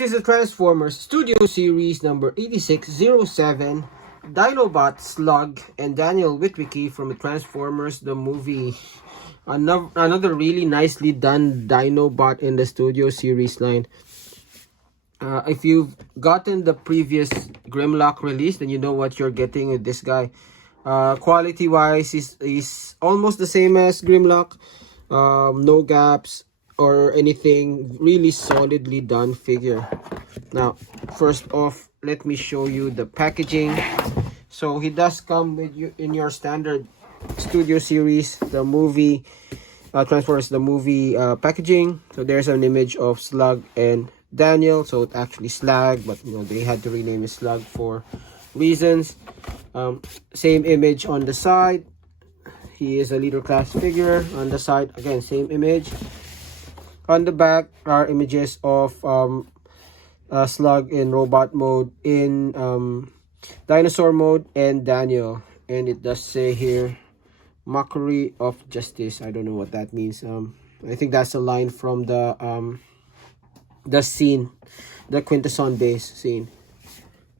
This is the Transformers Studio Series number 8607, Dinobot, Slug, and Daniel Witwicky from the Transformers the movie. Another really nicely done Dinobot in the Studio Series line. If you've gotten the previous Grimlock release, then you know what you're getting with this guy. Quality wise is almost the same as Grimlock. No gaps or anything, really solidly done figure. Now first off, let me show you the packaging. So he does come with you in your standard Studio Series the movie Transformers the movie packaging. So there's an image of Slug and Daniel, so it's actually Slag, but you know they had to rename it Slug for reasons. Same image on the side. He is a leader class figure. On the side again, same image. On the back are images of Slug in robot mode, in dinosaur mode, and Daniel. And it does say here, mockery of justice. I don't know what that means. I think that's a line from the scene, the Quintesson base scene.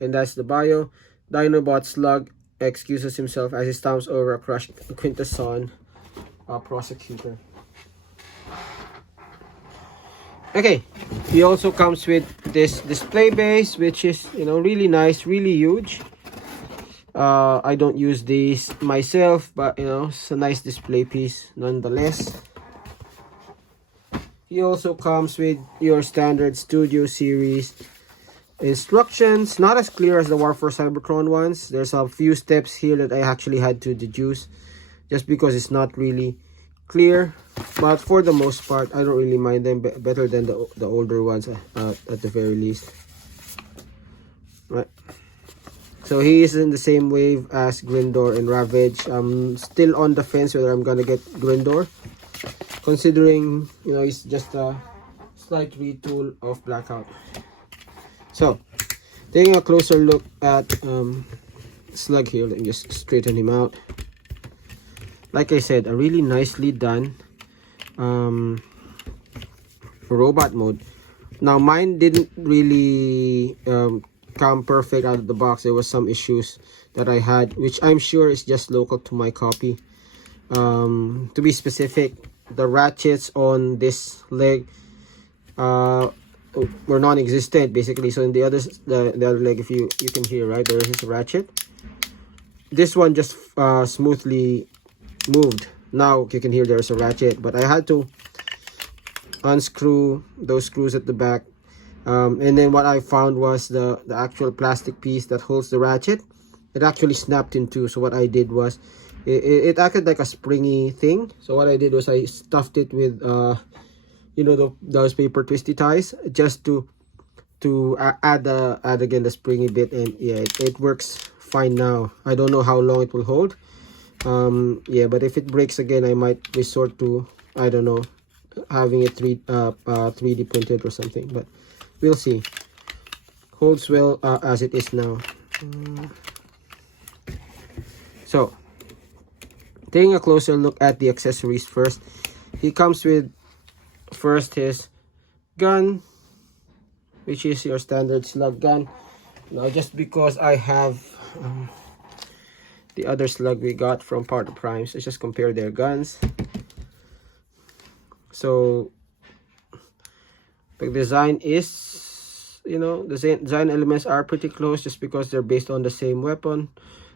And that's the bio. Dinobot Slug excuses himself as he stomps over a crushed Quintesson prosecutor. Okay, he also comes with this display base, which is, you know, really nice, really huge. I don't use these myself, but you know, it's a nice display piece nonetheless. He also comes with your standard Studio Series instructions, not as clear as the War for Cybertron ones. There's a few steps here that I actually had to deduce just because it's not really clear, but for the most part I don't really mind them, better than the older ones at the very least. Right, so he is in the same wave as Grindor and Ravage. I'm still on the fence whether I'm gonna get Grindor, considering, you know, it's just a slight retool of Blackout. So taking a closer look at Slug here, let me just straighten him out. Like I said, a really nicely done robot mode. Now mine didn't really come perfect out of the box. There was some issues that I had, which I'm sure is just local to my copy. To be specific, the ratchets on this leg were non-existent basically. So in the other leg, if you can hear, right, there is a ratchet. This one just smoothly moved. Now you can hear there's a ratchet, but I had to unscrew those screws at the back, and then what I found was the actual plastic piece that holds the ratchet, it actually snapped in two. So what I did was it acted like a springy thing. So what I did was I stuffed it with you know, those paper twisty ties, just to add again the springy bit, and yeah, it works fine now. I don't know how long it will hold. Yeah, but if it breaks again, I might resort to, I don't know, having it 3D printed or something, but we'll see. Holds well as it is now. So taking a closer look at the accessories first, he comes with first his gun, which is your standard Slug gun. Now just because I have the other Slug we got from Part of Primes, let's just compare their guns. So the design is, you know, the design elements are pretty close just because they're based on the same weapon.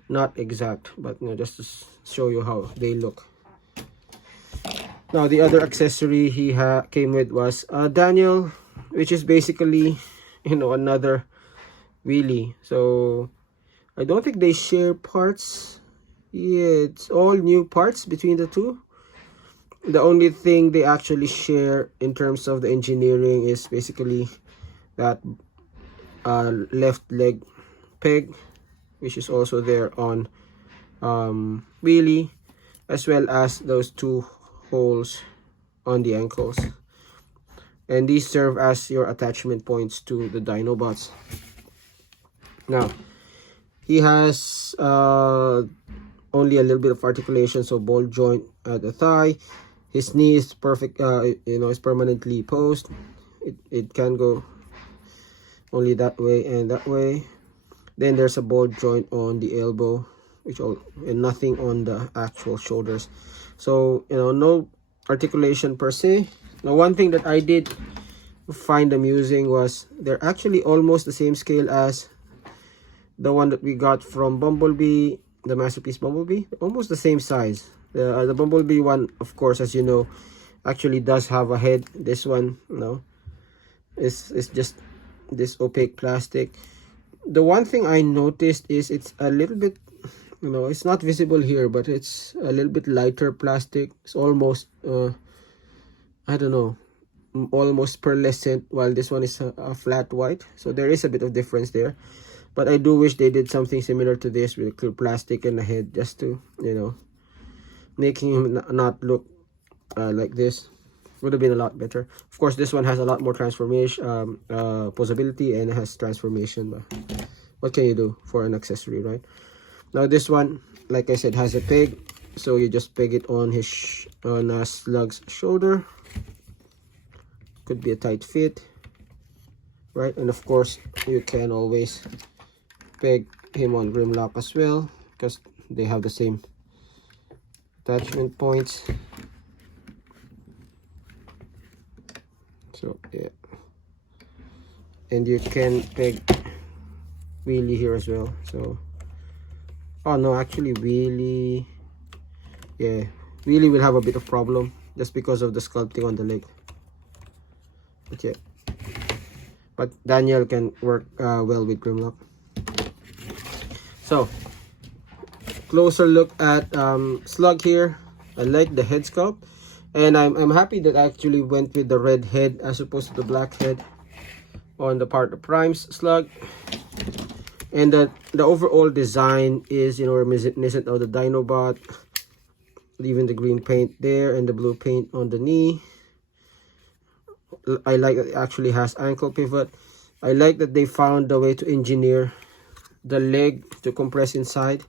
Not exact, but you know, just to show you how they look. Now the other accessory he came with was Daniel, which is basically, you know, another wheelie. So I don't think they share parts. Yeah, it's all new parts between the two. The only thing they actually share in terms of the engineering is basically that left leg peg, which is also there on wheelie, as well as those two holes on the ankles. And these serve as your attachment points to the Dinobots. Now he has only a little bit of articulation, so ball joint at the thigh. His knee is perfect, you know, it's permanently posed. It can go only that way and that way. Then there's a ball joint on the elbow, and nothing on the actual shoulders. So no articulation per se. Now one thing that I did find amusing was they're actually almost the same scale as the one that we got from Bumblebee, the Masterpiece Bumblebee. Almost the same size. The Bumblebee one, of course, as you know, actually does have a head. This one, it's just this opaque plastic. The one thing I noticed is it's a little bit, it's not visible here, but it's a little bit lighter plastic. It's almost I don't know, almost pearlescent, while this one is a flat white. So there is a bit of difference there, but I do wish they did something similar to this with clear plastic in the head, just to making him not look like this. Would have been a lot better. Of course, this one has a lot more transformation, posability, and it has transformation, but what can you do for an accessory, right? Now this one, like I said, has a peg, so you just peg it on his Slug's shoulder. Could be a tight fit, right? And of course, you can always peg him on Grimlock as well, because they have the same attachment points. So yeah, and you can peg Wheelie here as well. So oh no, actually Wheelie, yeah, Wheelie will have a bit of problem just because of the sculpting on the leg. But yeah, but Daniel can work well with Grimlock. So closer look at Slug here. I like the head sculpt, and I'm happy that I actually went with the red head as opposed to the black head on the part of Prime's Slug. And the overall design is reminiscent of the Dinobot, leaving the green paint there and the blue paint on the knee. I like that it actually has ankle pivot. I like that they found a way to engineer the leg to compress inside,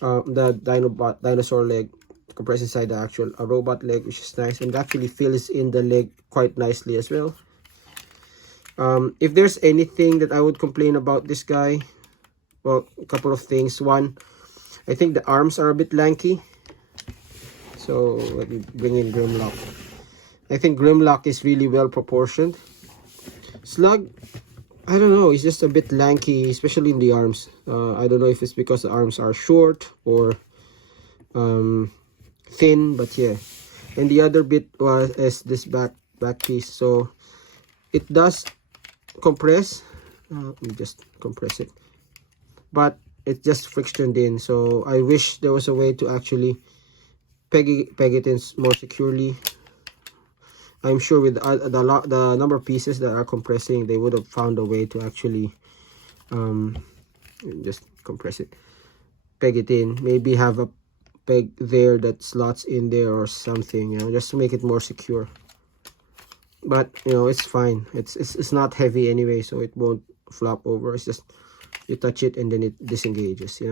the dinosaur leg to compress inside the actual robot leg, which is nice, and actually fills in the leg quite nicely as well. If there's anything that I would complain about this guy, well, a couple of things. One, I think the arms are a bit lanky. So let me bring in Grimlock. I think Grimlock is really well proportioned. Slug, I don't know, it's just a bit lanky, especially in the arms. I don't know if it's because the arms are short or thin, but yeah. And the other bit is this back piece. So it does compress. Let me just compress it, but it's just frictioned in. So I wish there was a way to actually peg it in more securely. I'm sure with the number of pieces that are compressing, they would have found a way to actually just compress it, peg it in, maybe have a peg there that slots in there or something, just to make it more secure. But it's fine. It's not heavy anyway, so it won't flop over. It's just you touch it and then it disengages,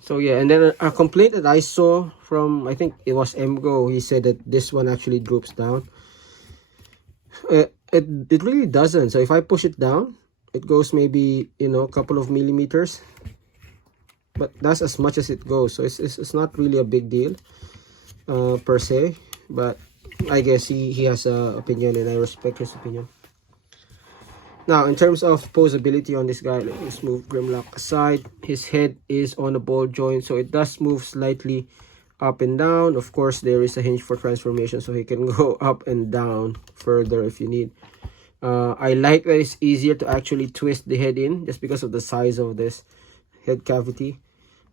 So yeah, and then a complaint that I saw from, I think it was Mgo, he said that this one actually droops down. It really doesn't. So if I push it down, it goes maybe a couple of millimeters, but that's as much as it goes. So it's not really a big deal per se, but I guess he has an opinion, and I respect his opinion. Now, in terms of posability on this guy, let's move Grimlock aside. His head is on a ball joint, so it does move slightly up and down. Of course, there is a hinge for transformation, so he can go up and down further if you need. I like that it's easier to actually twist the head in, just because of the size of this head cavity.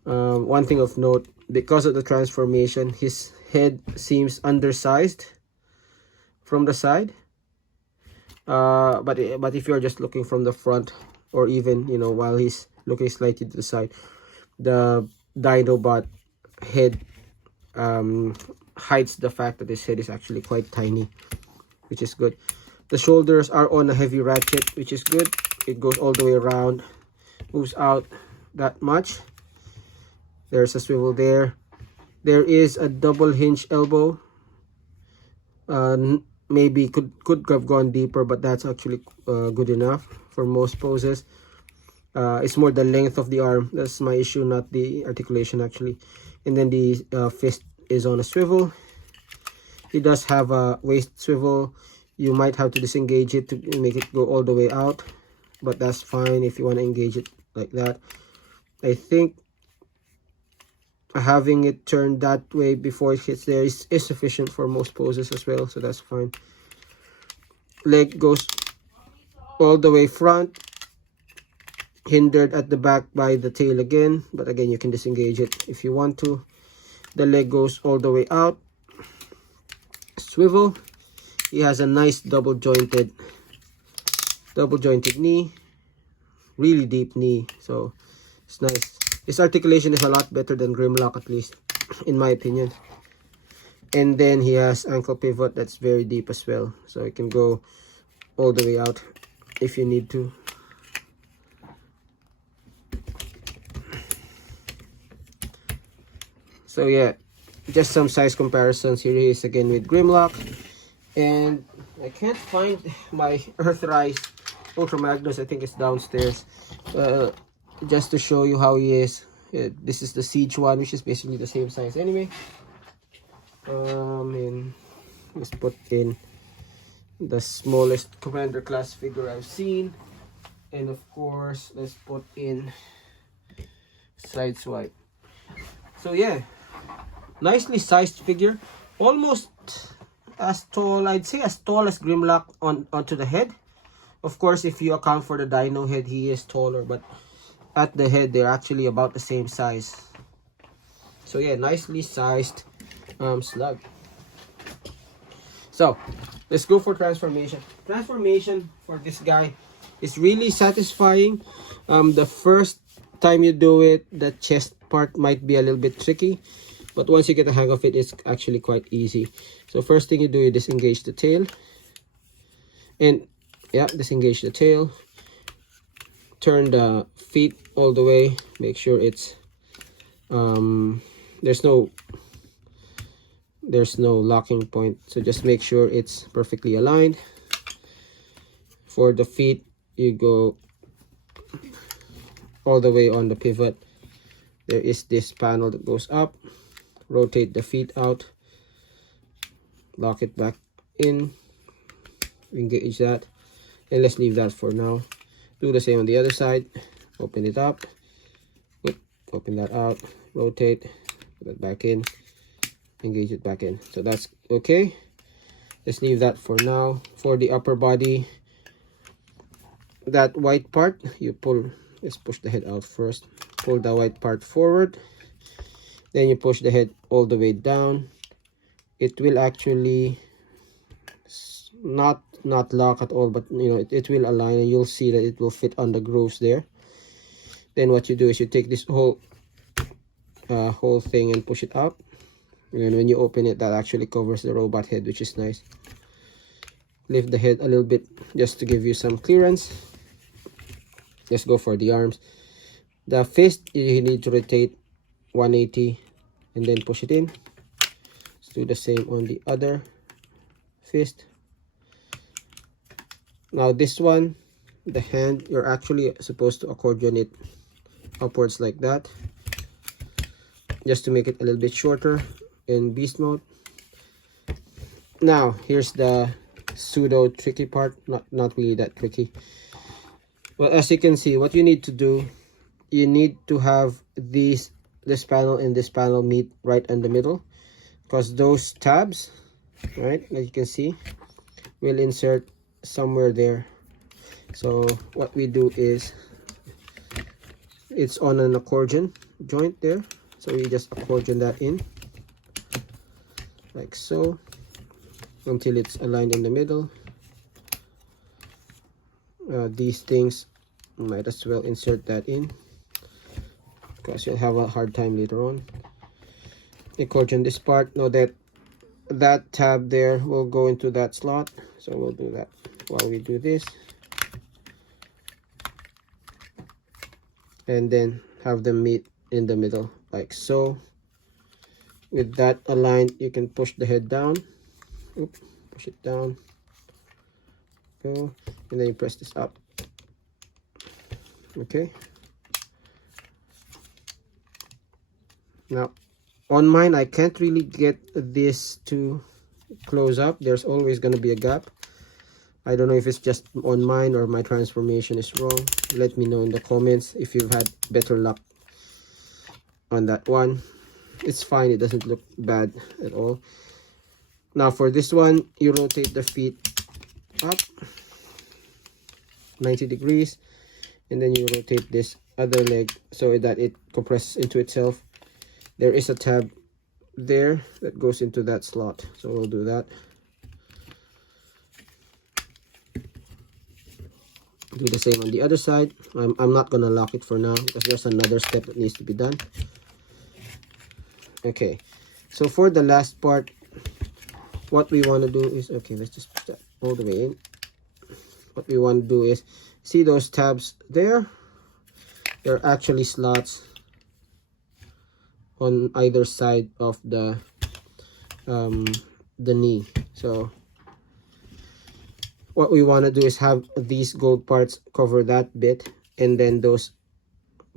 One thing of note, because of the transformation, his head seems undersized from the side. But if you're just looking from the front, or even while he's looking slightly to the side, the Dinobot head hides the fact that his head is actually quite tiny, which is good. The shoulders are on a heavy ratchet, which is good. It goes all the way around, moves out that much. There's a swivel there. There is a double hinge elbow. maybe could have gone deeper, but that's actually good enough for most poses. It's more the length of the arm that's my issue, not the articulation actually. And then the fist is on a swivel. It does have a waist swivel. You might have to disengage it to make it go all the way out, but that's fine if you want to engage it like that. I think having it turned that way before it hits there is sufficient for most poses as well, so that's fine. Leg goes all the way front, hindered at the back by the tail again, but again you can disengage it if you want to. The leg goes all the way out, swivel. He has a nice double jointed knee, really deep knee, so it's nice. His articulation is a lot better than Grimlock, at least in my opinion. And then he has ankle pivot that's very deep as well, so it can go all the way out if you need to. So yeah, just some size comparisons. Here he is again with Grimlock. And I can't find my Earthrise Ultra Magnus. I think it's downstairs. Just to show you how he is. This is the Siege one, which is basically the same size anyway. And let's put in the smallest Commander class figure I've seen. And of course, let's put in Sideswipe. So yeah, nicely sized figure. Almost as tall, I'd say as tall as Grimlock onto the head. Of course, if you account for the dino head, he is taller, but at the head they're actually about the same size. So yeah, nicely sized Slug. So let's go for transformation. Transformation for this guy is really satisfying. The first time you do it, the chest part might be a little bit tricky, but once you get the hang of it, it's actually quite easy. So first thing you do, you disengage the tail, and yeah, disengage the tail, turn the feet all the way, make sure it's there's no locking point, so just make sure it's perfectly aligned. For the feet, you go all the way on the pivot. There is this panel that goes up, rotate the feet out, lock it back in, engage that, and let's leave that for now. Do the same on the other side. Open it up, open that out, rotate, put that back in, engage it back in. So that's okay. Let's leave that for now. For the upper body, that white part, you pull, let's push the head out first. Pull the white part forward, then you push the head all the way down. It will actually not lock at all, but you know, it will align, and you'll see that it will fit on the grooves there. Then what you do is you take this whole thing and push it up, and when you open it, that actually covers the robot head, which is nice. Lift the head a little bit just to give you some clearance. Let's go for the arms. The fist, you need to rotate 180 and then push it in. Let's do the same on the other fist. Now this one, the hand, you're actually supposed to accordion it upwards like that, just to make it a little bit shorter in beast mode. Now here's the pseudo tricky part, not really that tricky. Well, as you can see, what you need to do, you need to have this panel and this panel meet right in the middle, because those tabs, right, as you can see, will insert somewhere there. So what we do is, it's on an accordion joint there, so we just accordion that in like so until it's aligned in the middle. These things, might as well insert that in, because you'll have a hard time later on. Accordion this part. Know that that tab there will go into that slot, so we'll do that while we do this, and then have them meet in the middle like so. With that aligned, you can push the head down. Oops, push it down, go, and then you press this up. Okay, now on mine I can't really get this to close up. There's always going to be a gap. I don't know if it's just on mine or my transformation is wrong. Let me know in the comments if you've had better luck on that one. It's fine, it doesn't look bad at all. Now for this one, you rotate the feet up 90 degrees, and then you rotate this other leg so that it compresses into itself. There is a tab there that goes into that slot, so we'll do that. Do the same on the other side. I'm not gonna lock it for now because there's another step that needs to be done. Okay, so for the last part, what we want to do is, okay, let's just put that all the way in. What we want to do is, see those tabs there? They're actually slots on either side of the knee. So what we want to do is have these gold parts cover that bit, and then those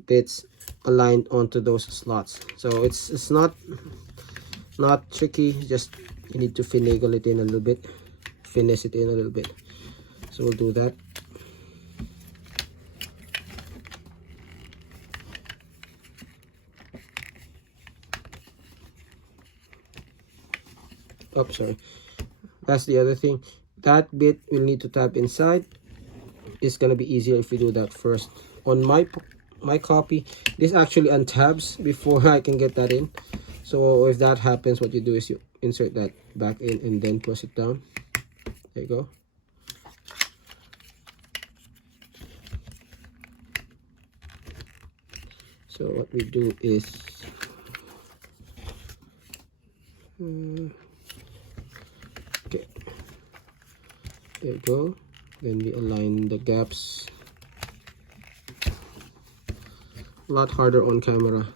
bits aligned onto those slots. So it's not tricky, just you need to finagle it in a little bit, finesse it in a little bit. So we'll do that. Oh, sorry, that's the other thing. That bit will need to tap inside. It's gonna be easier if we do that first. On my copy, this actually untabs before I can get that in. So if that happens, what you do is you insert that back in and then push it down. There you go. So what we do is okay, there you go. Then we align the gaps. A lot harder on camera.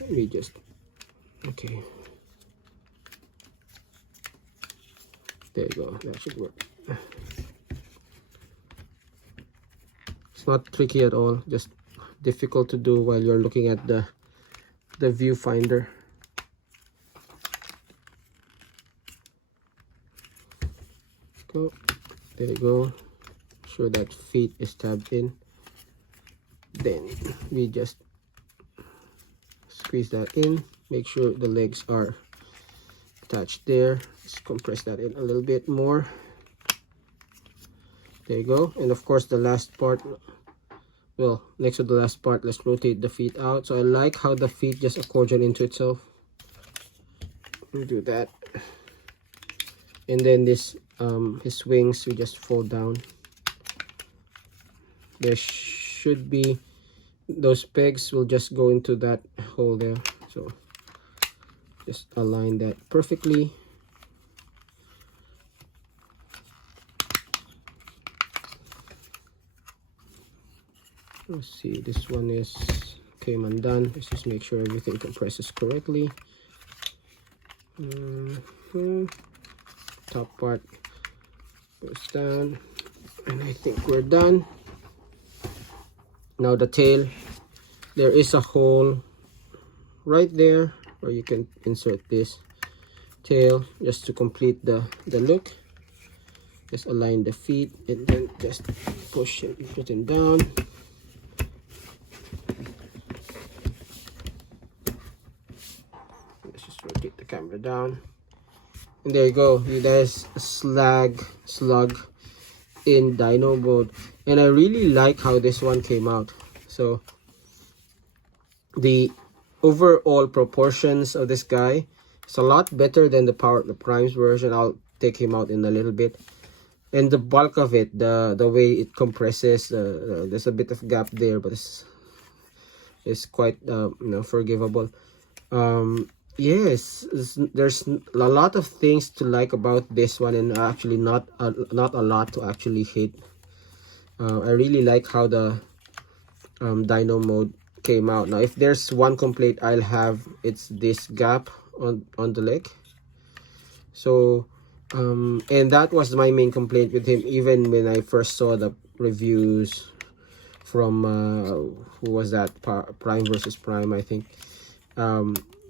Let me just, okay, there you go, that should work. It's not tricky at all, just difficult to do while you're looking at the viewfinder. Go, there you go. Sure that feet is tabbed in. Then we just squeeze that in, make sure the legs are attached there. Just compress that in a little bit more. There you go. And of course the last part, well, next to the last part, let's rotate the feet out. So I like how the feet just accordion into itself. We'll do that. And then this his wings, we just fold down. There should be, those pegs will just go into that hole there, so just align that perfectly. Let's see, this one is came undone. Let's just make sure everything compresses correctly. Top part goes down, and I think we're done. Now the tail, there is a hole right there where you can insert this tail just to complete the look. Just align the feet and then just push it, put it down. Let's just rotate the camera down. And there you go, there's a slug in dino mode, and I really like how this one came out. So the overall proportions of this guy is a lot better than the Primes version. I'll take him out in a little bit. And the bulk of it, the way it compresses, there's a bit of gap there, but it's quite forgivable. Yes, there's a lot of things to like about this one, and actually not a lot to actually hate. I really like how the dino mode came out. Now if there's one complaint I'll have, it's this gap on the leg. So and that was my main complaint with him, even when I first saw the reviews from who was that, Prime versus Prime, I think.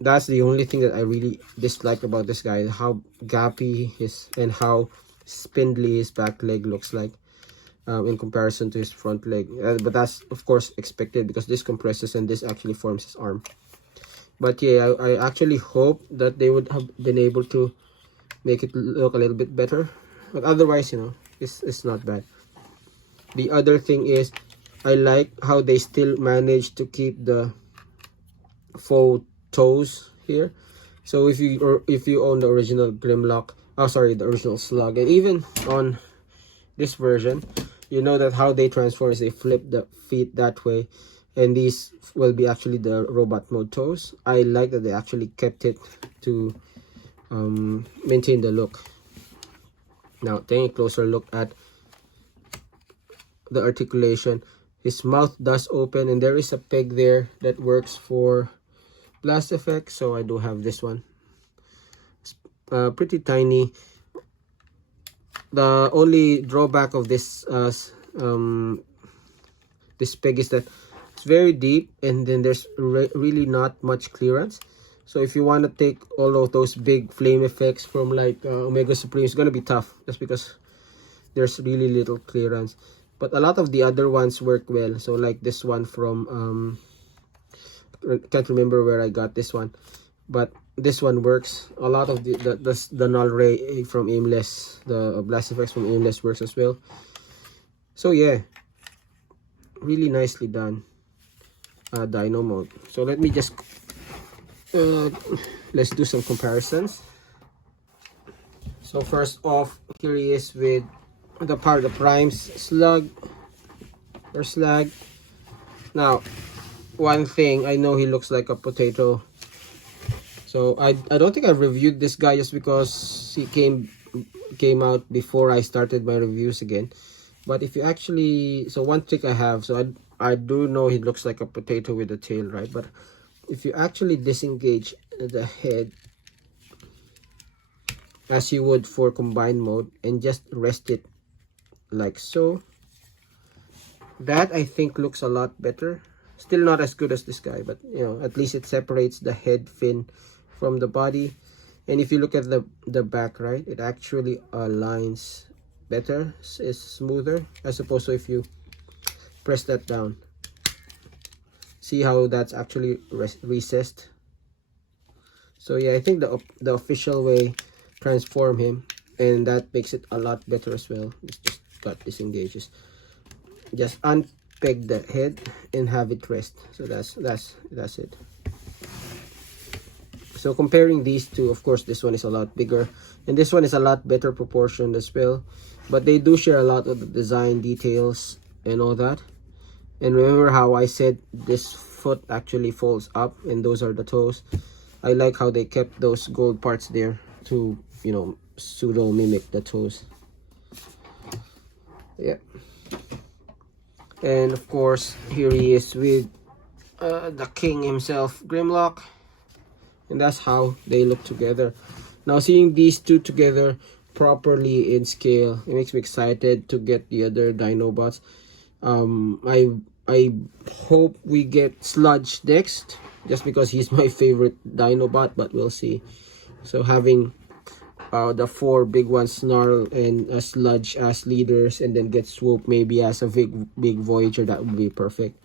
That's the only thing that I really dislike about this guy, how gappy his and how spindly his back leg looks like in comparison to his front leg. But that's of course expected because this compresses and this actually forms his arm. But yeah, I actually hope that they would have been able to make it look a little bit better. But otherwise, you know, it's not bad. The other thing is, I like how they still manage to keep the faux toes here. So if you own the original Grimlock, the original Slug, and even on this version, you know that how they transform is they flip the feet that way, and these will be actually the robot mode toes. I like that they actually kept it to maintain the look. Now taking a closer look at the articulation, his mouth does open and there is a peg there that works for blast effect, so I do have this one. It's pretty tiny. The only drawback of this this peg is that it's very deep and then there's really not much clearance. So if you want to take all of those big flame effects from like Omega Supreme, it's gonna be tough just because there's really little clearance. But a lot of the other ones work well. So like this one from can't remember where I got this one, but this one works. A lot of the null ray from Aimless, the blast effects from Aimless works as well. So yeah, really nicely done. Dino mode. So let me just let's do some comparisons. So first off, here he is with the part of the Prime's Slug or Slag. Now, one thing, I know he looks like a potato. So I don't think I've reviewed this guy just because he came out before I started my reviews again. But if you actually, so one trick I have, so I do know he looks like a potato with a tail, right? But if you actually disengage the head as you would for combined mode and just rest it like so, that I think looks a lot better. Still not as good as this guy, but you know, at least it separates the head fin from the body. And if you look at the back, right, it actually aligns better, is smoother, as opposed to if you press that down. See how that's actually recessed. So yeah, I think the official way transform him, and that makes it a lot better as well. It's just got disengages. Just unpeg the head and have it rest. So that's it. So comparing these two, of course this one is a lot bigger and this one is a lot better proportioned as well, but they do share a lot of the design details and all that. And remember how I said this foot actually folds up and those are the toes? I like how they kept those gold parts there to, you know, pseudo mimic the toes. Yeah. And of course, here he is with the king himself, Grimlock. And that's how they look together. Now seeing these two together properly in scale, it makes me excited to get the other Dinobots. I hope we get Sludge next, just because he's my favorite Dinobot, but we'll see. So having the four big ones, Snarl and Sludge as leaders, and then get Swoop maybe as a big Voyager, that would be perfect.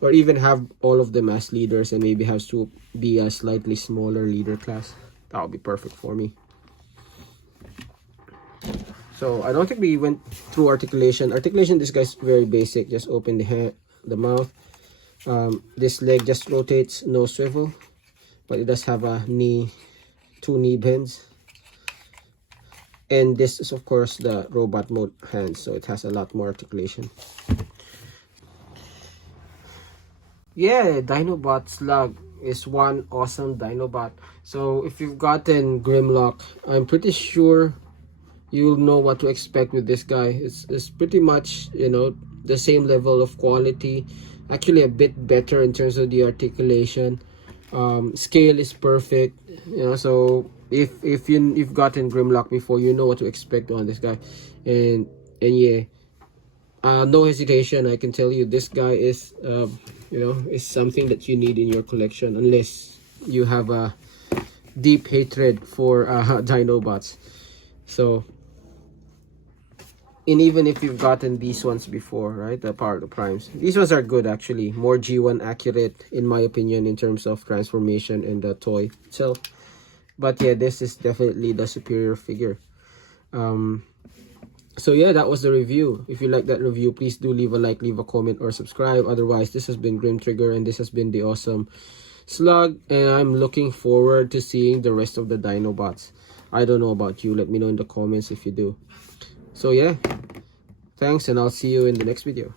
Or even have all of them as leaders and maybe have Swoop be a slightly smaller leader class. That would be perfect for me. So I don't think we went through articulation. Articulation, this guy's very basic. Just open the hand, the mouth. This leg just rotates, no swivel, but it does have a knee, two knee bends. And this is of course the robot mode hands, so it has a lot more articulation. Yeah, Dinobot Slug is one awesome Dinobot. So if you've gotten Grimlock, I'm pretty sure you'll know what to expect with this guy. It's pretty much, you know, the same level of quality, actually a bit better in terms of the articulation. Scale is perfect, you know. So if you've gotten Grimlock before, you know what to expect on this guy. And yeah, no hesitation, I can tell you this guy is you know, is something that you need in your collection, unless you have a deep hatred for Dinobots. So, and even if you've gotten these ones before, right, the Power of the Primes, these ones are good actually, more G1 accurate in my opinion in terms of transformation and the toy itself. But yeah, this is definitely the superior figure. So yeah, that was the review. If you like that review, please do leave a like, leave a comment, or subscribe. Otherwise, this has been Grimtrigger, and this has been the awesome Slug, and I'm looking forward to seeing the rest of the Dinobots. I don't know about you. Let me know in the comments if you do. So yeah, thanks, and I'll see you in the next video.